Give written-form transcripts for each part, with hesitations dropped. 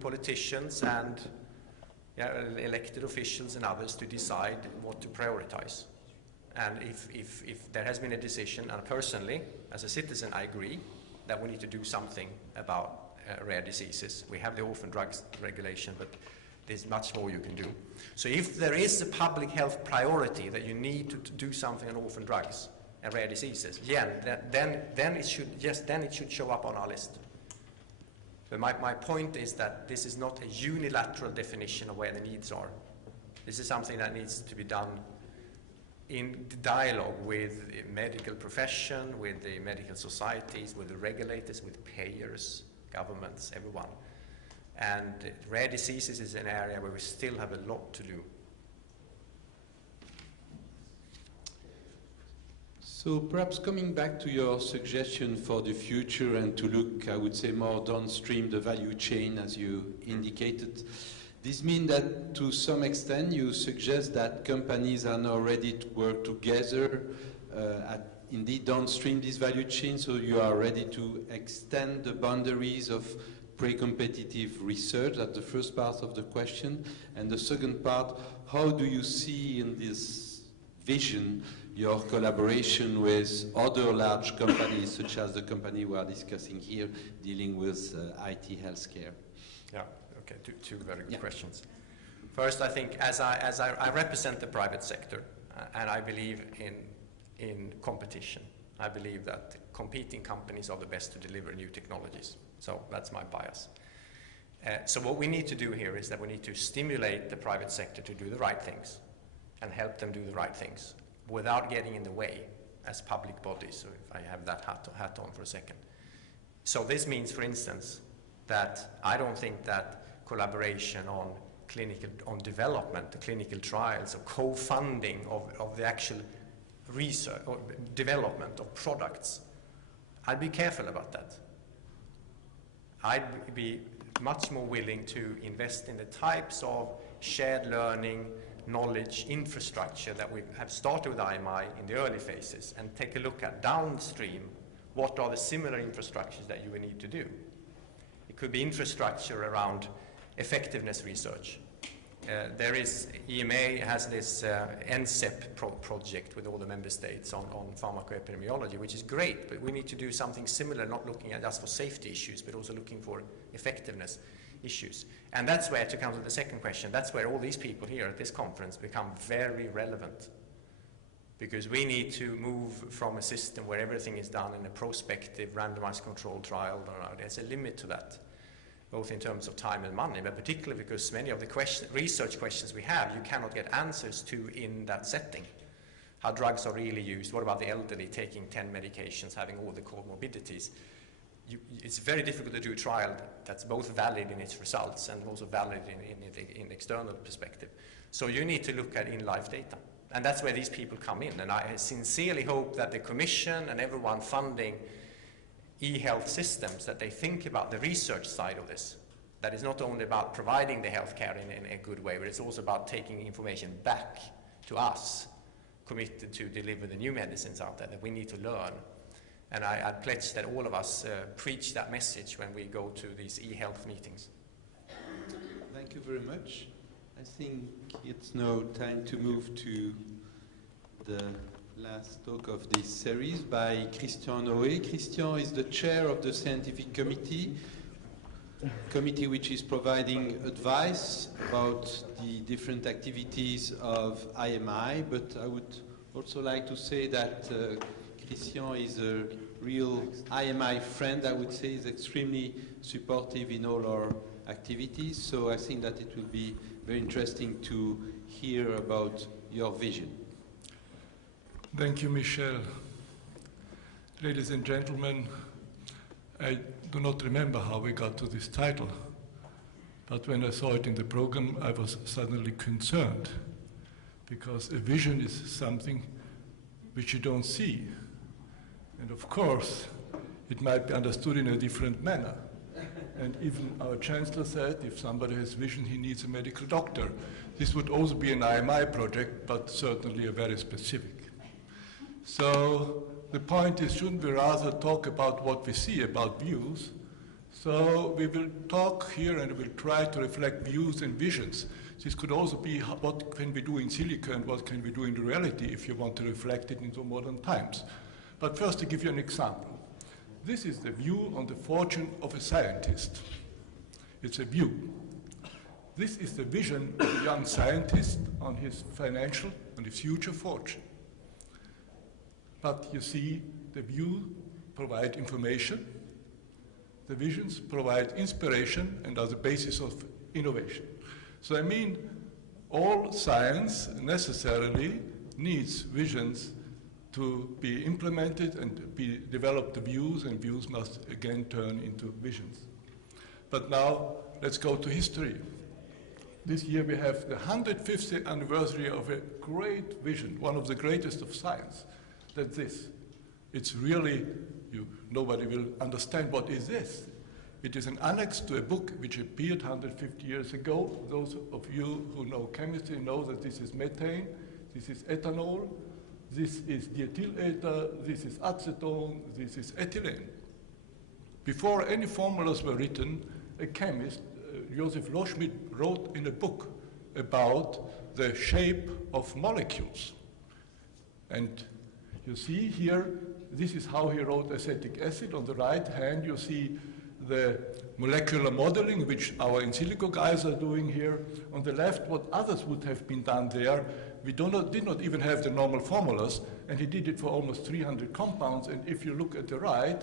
politicians and elected officials and others to decide what to prioritize. And if there has been a decision, and personally, as a citizen, I agree that we need to do something about rare diseases. We have the orphan drugs regulation, but there's much more you can do. So if there is a public health priority that you need to do something on orphan drugs and rare diseases, then it should show up on our list. But my point is that this is not a unilateral definition of where the needs are. This is something that needs to be done in dialogue with the medical profession, with the medical societies, with the regulators, with payers, governments, everyone. And rare diseases is an area where we still have a lot to do. So perhaps coming back to your suggestion for the future and to look, I would say, more downstream the value chain as you indicated, this means that to some extent you suggest that companies are now ready to work together indeed downstream this value chain, so you are ready to extend the boundaries of pre-competitive research. That's the first part of the question. And the second part, how do you see in this vision your collaboration with other large companies, such as the company we are discussing here, dealing with IT healthcare? Yeah, okay, two very good questions. First, I think as I represent the private sector, and I believe in competition. I believe that competing companies are the best to deliver new technologies. So that's my bias. So what we need to do here is that we need to stimulate the private sector to do the right things and help them do the right things without getting in the way as public bodies. So if I have that hat on for a second. So this means, for instance, that I don't think that collaboration on development, the clinical trials, or co-funding of the actual research or development of products, I'd be careful about that. I'd be much more willing to invest in the types of shared learning, knowledge, infrastructure that we have started with IMI in the early phases, and take a look at downstream, what are the similar infrastructures that you will need to do. It could be infrastructure around effectiveness research. There is, EMA has this NCEP project with all the member states on pharmacoepidemiology, which is great, but we need to do something similar, not looking at just for safety issues, but also looking for effectiveness issues. And that's where, to come to the second question, that's where all these people here at this conference become very relevant. Because we need to move from a system where everything is done in a prospective, randomized controlled trial. There's a limit to that, both in terms of time and money, but particularly because many of the research questions we have, you cannot get answers to in that setting. How drugs are really used, what about the elderly taking 10 medications, having all the comorbidities. It's very difficult to do a trial that's both valid in its results and also valid in external perspective. So you need to look at in-life data. And that's where these people come in. And I sincerely hope that the Commission and everyone funding e-health systems, that they think about the research side of this. That is not only about providing the healthcare in a good way, but it's also about taking information back to us, committed to deliver the new medicines out there that we need to learn. And I pledge that all of us preach that message when we go to these e-health meetings. Thank you very much. I think it's now time to move to the last talk of this series by Christian Nöe. Christian is the chair of the scientific committee which is providing advice about the different activities of IMI, but I would also like to say that Christian is a real IMI friend. I would say he's extremely supportive in all our activities, so I think that it will be very interesting to hear about your vision. Thank you, Michel. Ladies and gentlemen, I do not remember how we got to this title, but when I saw it in the program, I was suddenly concerned, because a vision is something which you don't see. And of course, it might be understood in a different manner. And even our Chancellor said, if somebody has vision, he needs a medical doctor. This would also be an IMI project, but certainly a very specific. So the point is, shouldn't we rather talk about what we see, about views, So we will talk here and we'll try to reflect views and visions. This could also be what can we do in silico and what can we do in reality if you want to reflect it into modern times. But first, to give you an example. This is the view on the fortune of a scientist. It's a view. This is the vision of a young scientist on his financial and his future fortune. But you see, the view provides information, the visions provide inspiration and are the basis of innovation. So I mean, all science necessarily needs visions to be implemented and be developed the views, and views must again turn into visions. But now let's go to history. This year we have the 150th anniversary of a great vision, one of the greatest of science. That's this. It's really, nobody will understand what is this. It is an annex to a book which appeared 150 years ago. Those of you who know chemistry know that this is methane, this is ethanol, this is diethyl ether, this is acetone, this is ethylene. Before any formulas were written, a chemist, Joseph Loschmidt, wrote in a book about the shape of molecules. And you see here, this is how he wrote acetic acid. On the right hand, you see the molecular modeling, which our in silico guys are doing here. On the left, what others would have been done there. We did not even have the normal formulas, and he did it for almost 300 compounds. And if you look at the right,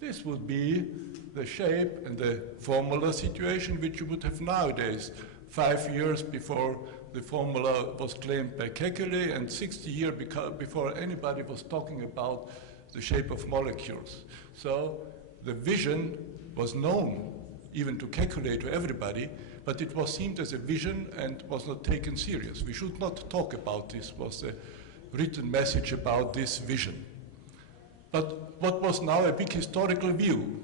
this would be the shape and the formula situation which you would have nowadays, 5 years before the formula was claimed by Kekulé, and 60 years before anybody was talking about the shape of molecules. So the vision was known, even to Kekulé, to everybody, but it was seen as a vision and was not taken serious. We should not talk about this, was the written message about this vision. But what was now a big historical view?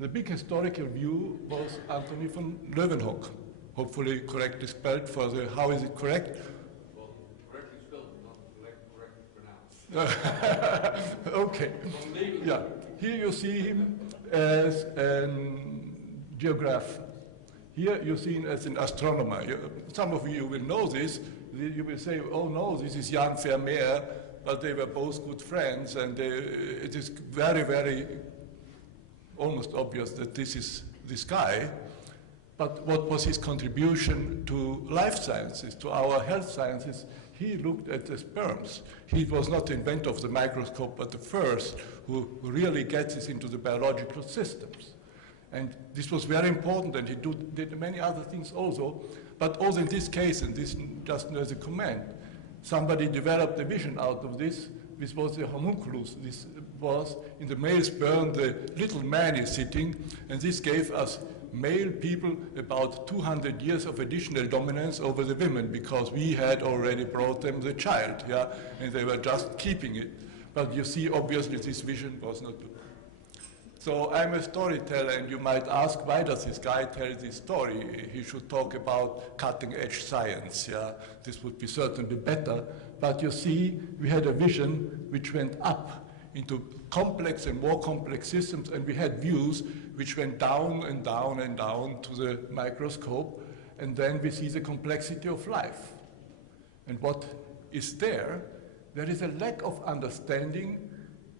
The big historical view was Anthony von Leeuwenhoek, hopefully correctly spelled for the, how is it correct? Well, correctly spelled, not correctly pronounced. Okay. Yeah. Here you see him as a geographer. Here you see him as an astronomer. Some of you will know this. You will say, oh no, this is Jan Vermeer, but they were both good friends, and it is very, very almost obvious that this is this guy. But what was his contribution to life sciences, to our health sciences? He looked at the sperms. He was not the inventor of the microscope, but the first who really gets this into the biological systems. And this was very important, and he did many other things also. But also in this case, and this just as a comment, somebody developed a vision out of this. This was the homunculus. This was in the male sperm, the little man is sitting, and this gave us male people about 200 years of additional dominance over the women, because we had already brought them the child, yeah, and they were just keeping it. But you see, obviously, this vision was not good. So I'm a storyteller, and you might ask, why does this guy tell this story? He should talk about cutting-edge science, yeah? This would be certainly better. But you see, we had a vision which went up into complex and more complex systems, and we had views which went down and down and down to the microscope, and then we see the complexity of life. And what is there? There is a lack of understanding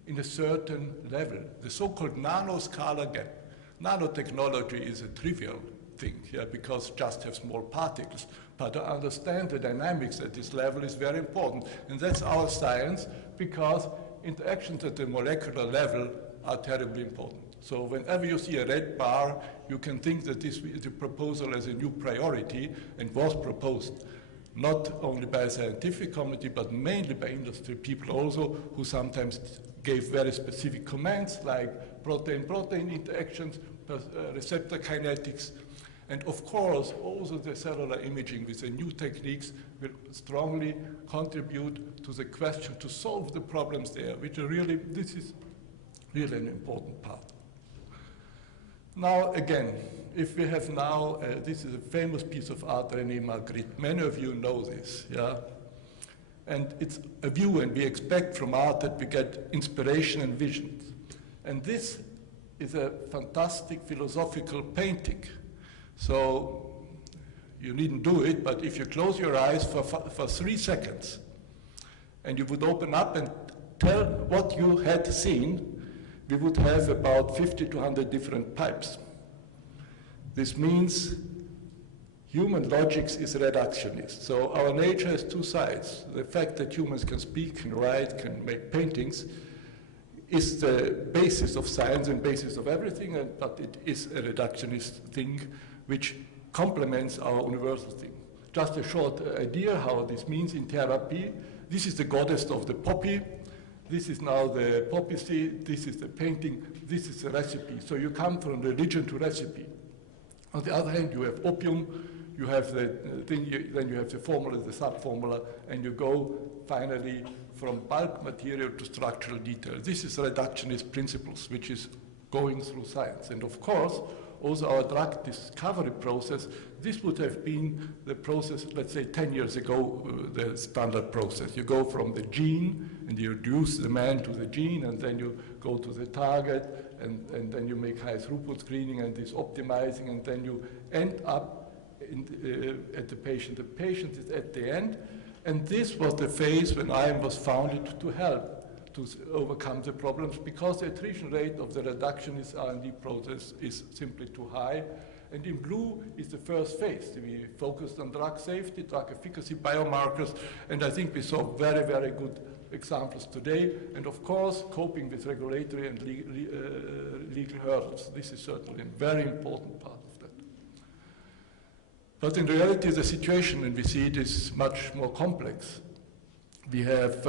in a certain level, the so-called nanoscalar gap. Nanotechnology is a trivial thing, yeah, because just have small particles. But to understand the dynamics at this level is very important. And that's our science, because interactions at the molecular level are terribly important. So whenever you see a red bar, you can think that this is a proposal as a new priority, and was proposed not only by a scientific committee, but mainly by industry people also, who sometimes gave very specific comments like protein-protein interactions, receptor kinetics. And of course, also the cellular imaging with the new techniques will strongly contribute to the question to solve the problems there, which are really, this is really an important part. Now, again, if we have now, this is a famous piece of art, René Magritte. Many of you know this, yeah? And it's a view, and we expect from art that we get inspiration and visions. And this is a fantastic philosophical painting. So you needn't do it, but if you close your eyes for 3 seconds, and you would open up and tell what you had seen, we would have about 50 to 100 different pipes. This means human logic is reductionist. So our nature has two sides. The fact that humans can speak, can write, can make paintings is the basis of science and basis of everything, but it is a reductionist thing which complements our universal thing. Just a short idea how this means in therapy. This is the goddess of the poppy. This is now the poppy seed. This is the painting. This is the recipe. So you come from religion to recipe. On the other hand, you have opium. You have the thing. Then you have the formula, the sub-formula, and you go finally from bulk material to structural detail. This is reductionist principles, which is going through science. And of course, also our drug discovery process, this would have been the process, let's say 10 years ago, the standard process. You go from the gene, and you reduce the man to the gene, and then you go to the target, and then you make high throughput screening and this optimizing, and then you end up at the patient. The patient is at the end, and this was the phase when IM was founded to help to overcome the problems, because the attrition rate of the reductionist R&D process is simply too high. And in blue is the first phase. We focused on drug safety, drug efficacy, biomarkers, and I think we saw very, very good examples today. And of course, coping with regulatory and legal hurdles. This is certainly a very important part of that. But in reality, the situation, when we see it, is much more complex. We have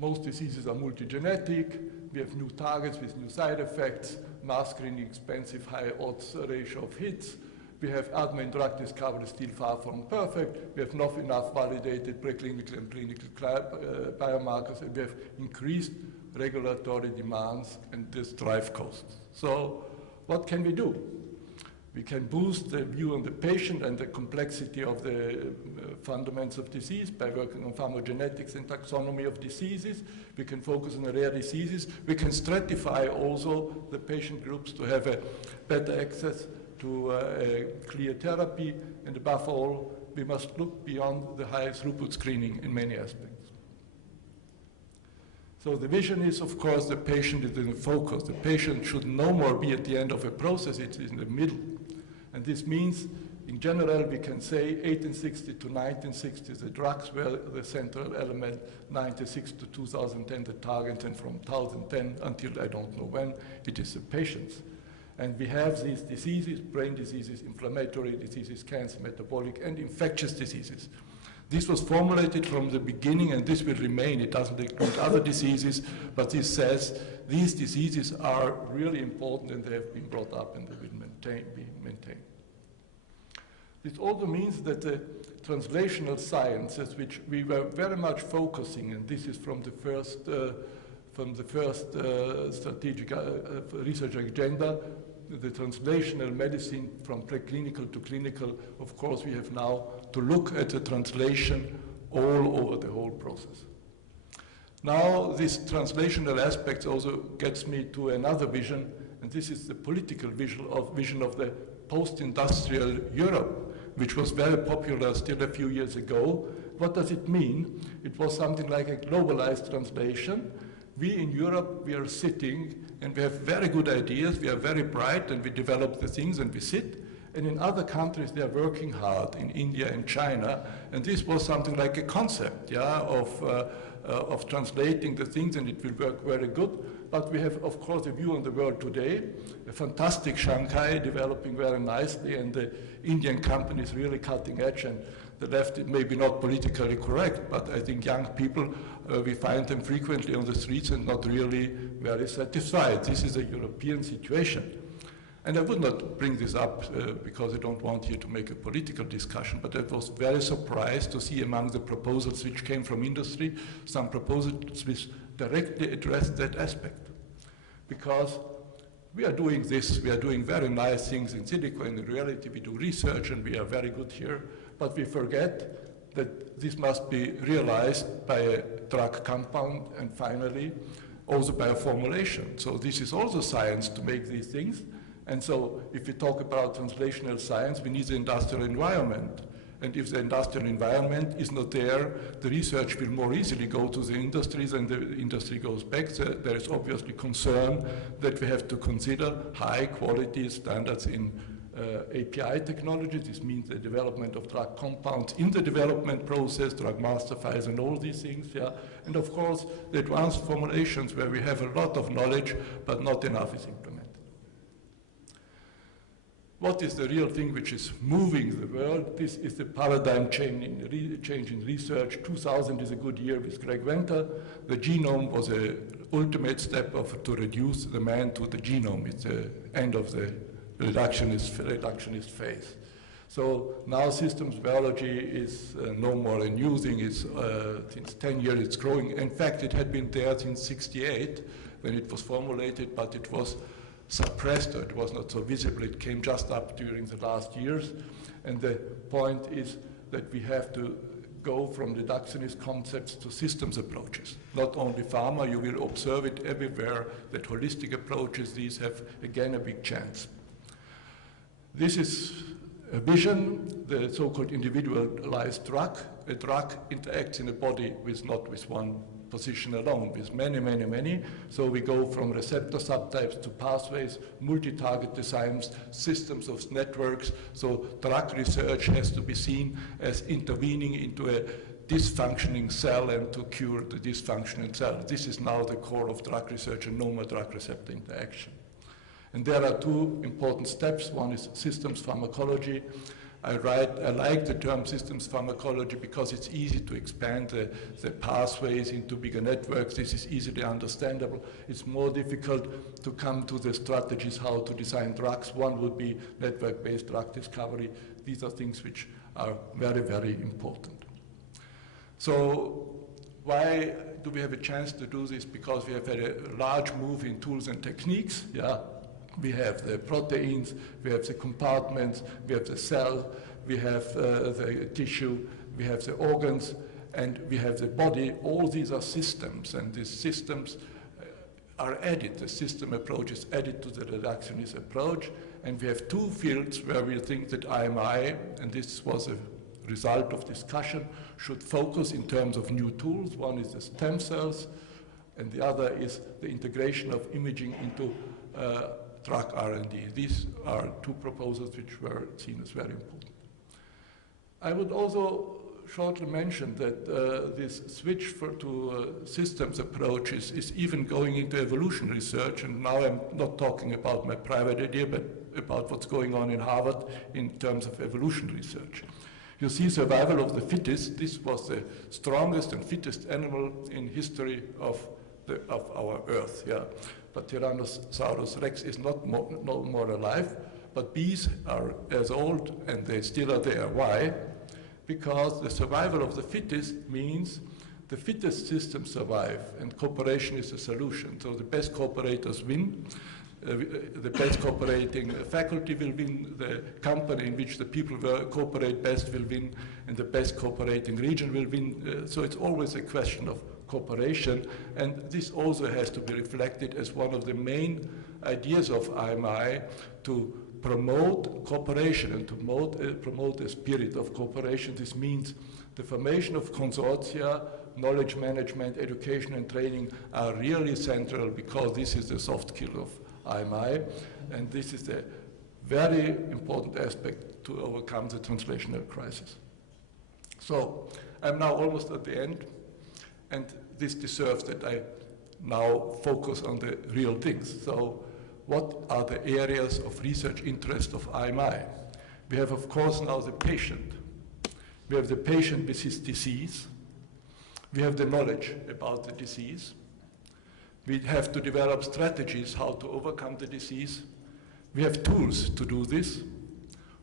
most diseases are multigenetic. We have new targets with new side effects, mass screening, expensive, high odds ratio of hits. We have admin drug discovery still far from perfect. We have not enough validated preclinical and clinical biomarkers, and we have increased regulatory demands, and this drive costs. So what can we do? We can boost the view on the patient and the complexity of the fundamentals of disease by working on pharmacogenetics and taxonomy of diseases. We can focus on the rare diseases. We can stratify also the patient groups to have a better access to a clear therapy. And above all, we must look beyond the high throughput screening in many aspects. So the vision is, of course, the patient is in the focus. The patient should no more be at the end of a process, it's in the middle. And this means, in general, we can say 1860 to 1960, the drugs were the central element, 96 to 2010, the target, and from 2010 until I don't know when, it is the patients. And we have these diseases, brain diseases, inflammatory diseases, cancer, metabolic, and infectious diseases. This was formulated from the beginning, and this will remain. It doesn't include other diseases, but this says these diseases are really important, and they have been brought up, and they will be maintained. This also means that the translational sciences, which we were very much focusing, and this is from the first strategic research agenda, the translational medicine from preclinical to clinical. Of course, we have now to look at the translation all over the whole process. Now, this translational aspect also gets me to another vision, and this is the political vision of the post-industrial Europe, which was very popular still a few years ago. What does it mean? It was something like a globalized translation. We in Europe, we are sitting, and we have very good ideas, we are very bright, and we develop the things, and we sit. And in other countries, they are working hard, in India and China, and this was something like a concept, yeah, of translating the things, and it will work very good. But we have, of course, a view on the world today, a fantastic Shanghai developing very nicely, and the Indian companies really cutting edge, and the left may be not politically correct, but I think young people, we find them frequently on the streets and not really very satisfied. This is a European situation. And I would not bring this up because I don't want here to make a political discussion, but I was very surprised to see among the proposals which came from industry, some proposals which directly address that aspect. Because we are doing this, we are doing very nice things in silico, and in reality we do research and we are very good here, but we forget that this must be realized by a drug compound, and finally also by a formulation. So this is also science to make these things. And so if we talk about translational science, we need the industrial environment. And if the industrial environment is not there, the research will more easily go to the industries, and the industry goes back. So there is obviously concern that we have to consider high quality standards in API technology. This means the development of drug compounds in the development process, drug master files and all these things. Yeah? And of course, the advanced formulations where we have a lot of knowledge, but not enough is implemented. What is the real thing which is moving the world? This is the paradigm change in research. 2000 is a good year with Greg Venter. The genome was an ultimate step to reduce the man to the genome. It's the end of the reductionist phase. So now systems biology is no more a new thing. It's, since 10 years it's growing. In fact, it had been there since '68 when it was formulated, but it was suppressed, or it was not so visible. It came just up during the last years. And the point is that we have to go from reductionist concepts to systems approaches. Not only pharma, you will observe it everywhere, that holistic approaches, these have, again, a big chance. This is a vision, the so-called individualized drug. A drug interacts in a body with not with one position alone, with many, many, many. So we go from receptor subtypes to pathways, multi-target designs, systems of networks. So drug research has to be seen as intervening into a dysfunctioning cell and to cure the dysfunctioning cell. This is now the core of drug research and no more drug receptor interaction. And there are two important steps. One is systems pharmacology. I like the term systems pharmacology because it's easy to expand the pathways into bigger networks. This is easily understandable. It's more difficult to come to the strategies how to design drugs. One would be network-based drug discovery. These are things which are very, very important. So why do we have a chance to do this? Because we have had a large move in tools and techniques. Yeah. We have the proteins, we have the compartments, we have the cell, we have the tissue, we have the organs, and we have the body. All these are systems, and these systems are added. The system approach is added to the reductionist approach, and we have two fields where we think that IMI, and this was a result of discussion, should focus in terms of new tools. One is the stem cells, and the other is the integration of imaging into drug R&D. These are two proposals which were seen as very important. I would also shortly mention that this switch to systems approaches is even going into evolution research, and now I'm not talking about my private idea, but about what's going on in Harvard in terms of evolution research. You see survival of the fittest. This was the strongest and fittest animal in history of our Earth. Yeah. But Tyrannosaurus rex is no more alive, but bees are as old and they still are there. Why? Because the survival of the fittest means the fittest systems survive, and cooperation is the solution. So the best cooperators win, the best cooperating faculty will win, the company in which the people cooperate best will win, and the best cooperating region will win. So it's always a question of cooperation, and this also has to be reflected as one of the main ideas of IMI, to promote cooperation and to promote the spirit of cooperation. This means the formation of consortia, knowledge management, education and training are really central, because this is the soft skill of IMI, and this is a very important aspect to overcome the translational crisis. So I'm now almost at the end. And this deserves that I now focus on the real things. So what are the areas of research interest of IMI? We have, of course, now the patient. We have the patient with his disease. We have the knowledge about the disease. We have to develop strategies how to overcome the disease. We have tools to do this.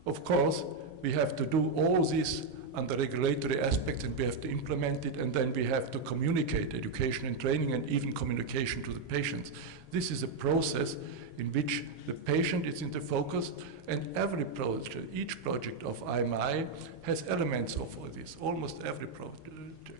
Of course, we have to do all this under regulatory aspects, and we have to implement it, and then we have to communicate education and training, and even communication to the patients. This is a process in which the patient is in the focus, and every project, each project of IMI has elements of all this. Almost every project